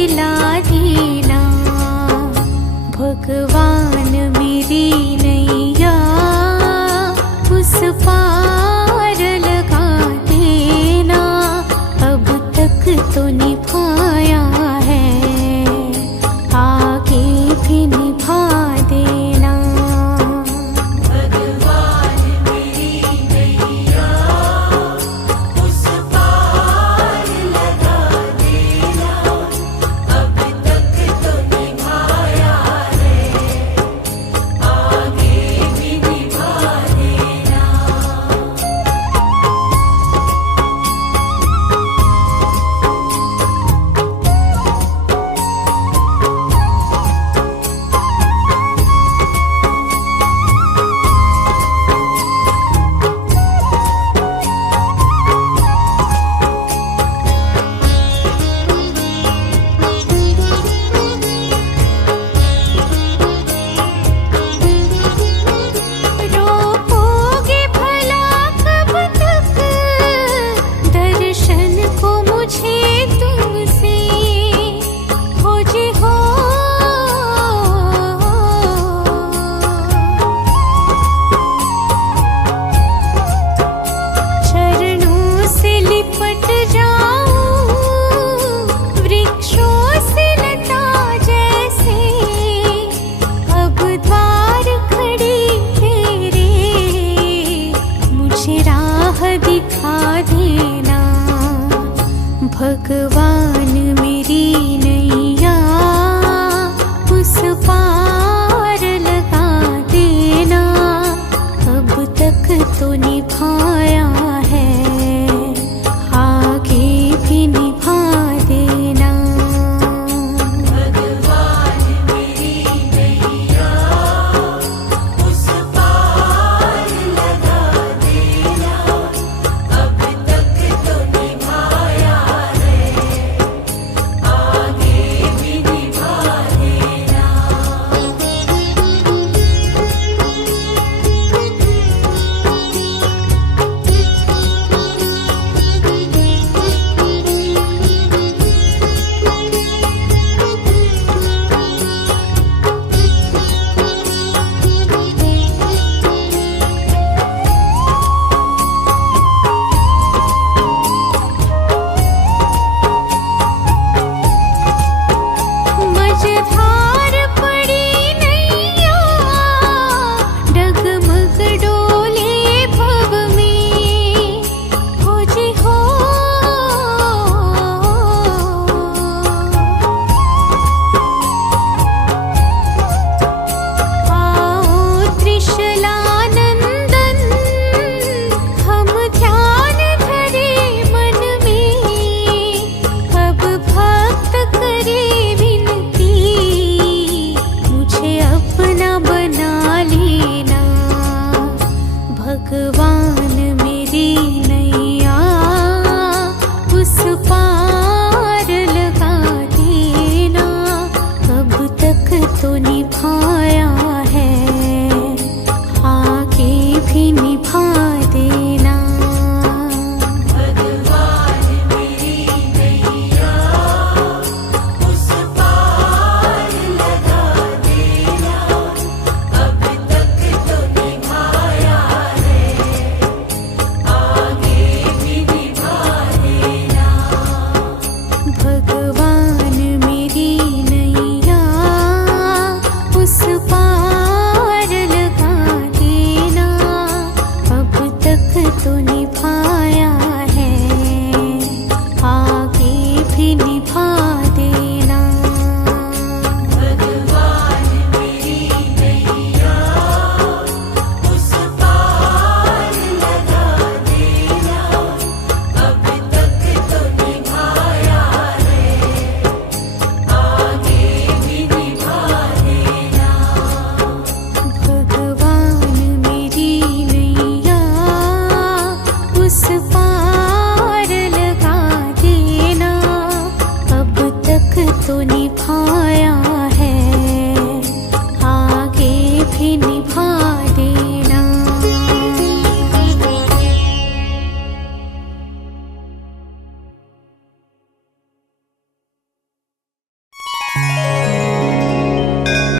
दिला देना। भगवान मेरी नैया उस पार लगा देना। अब तक तो निभाया है, आगे भी निभा देना। भगवान मेरी नैया उस पार लगा देना। अब तक तो निभाया है, आगे भी निभा देना। रोकोगे भला कब तक दर्शन को मुझे तुमसे? हो जी हो चरणों से लिपट जाऊं, वृक्षों से लता जैसे। अब द्वार खड़ी तेरे, मुझे राह दिखा देना। भगवान मेरी नैया उस पार लगा देना। अब तक तो निभाया है, आगे भी निभा देना। भगवान मेरी नैया उस पार लगा देना। अब तक तो निभाया है, आगे भी निभा देना। मझधार पड़ी नैया, डगमग डोले भव में। हो जी हो आओ त्रिशलानंदन, हम ध्यान धरे मन में। अब भक्त करे विनती, मुझे अपना बना लेना। भगवान मेरी नैया उस पार लगा देना। अब तक तो निभाया है, आगे भी निभा देना। भगवान मेरी नैया उस पार लगा देना। अब तक तो निभाया है, आगे भी निभा देना। भगवान मेरी नैया उस पार लगा देना। अब तक तो निभाया है, आगे भी निभा देना। भगवान मेरी नैया उस पार लगा देना। अब तक तो निभाया है, आगे भी निभा देना। भगवान मेरी नैया उस पार लगा देना। अब तक तो निभाया